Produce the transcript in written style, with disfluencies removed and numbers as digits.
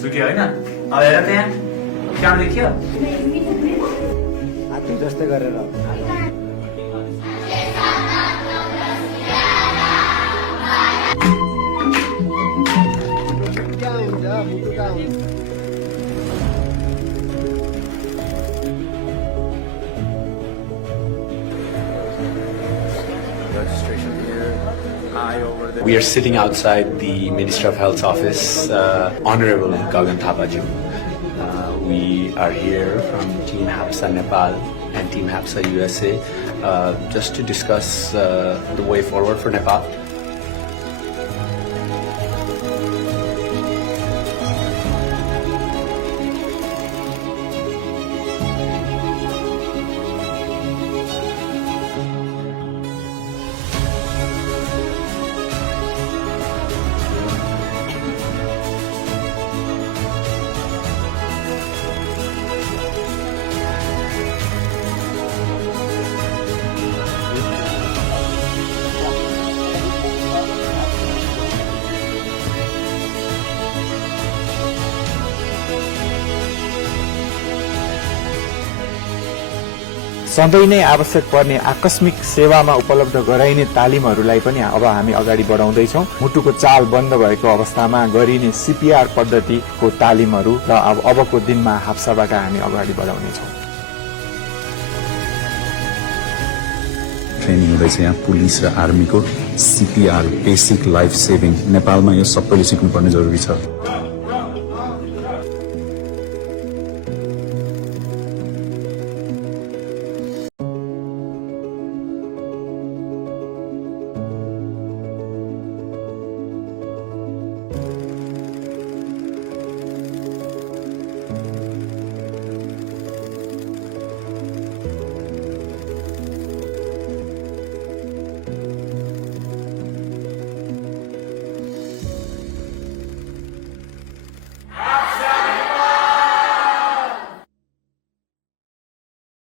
सुक्यो होइन अब हेर त्यहाँ काम देखियो हात्ती जस्तै गरेर We are sitting outside the Minister of Health's office, Honorable Gagan Thapaju. We are here from Team HAPSA Nepal and Team HAPSA USA just to discuss the way forward for Nepal. सधैँ नै आवश्यक पर्ने आकस्मिक सेवामा उपलब्ध गराइने तालिमहरूलाई पनि अब हामी अगाडि बढाउँदैछौँ। मुटुको चाल बन्द भएको अवस्थामा गरिने सीपीआर पद्धतिको तालिमहरू र अबको दिनमा हाप्साबाट हामी अगाडि बढाउनेछौँ। ट्रेनिङ हुँदैछ यहाँ पुलिस र आर्मीको सीपीआर बेसिक लाइफ सेभिङ नेपालमा यो सबैले सिक्नुपर्ने जरुरी छ।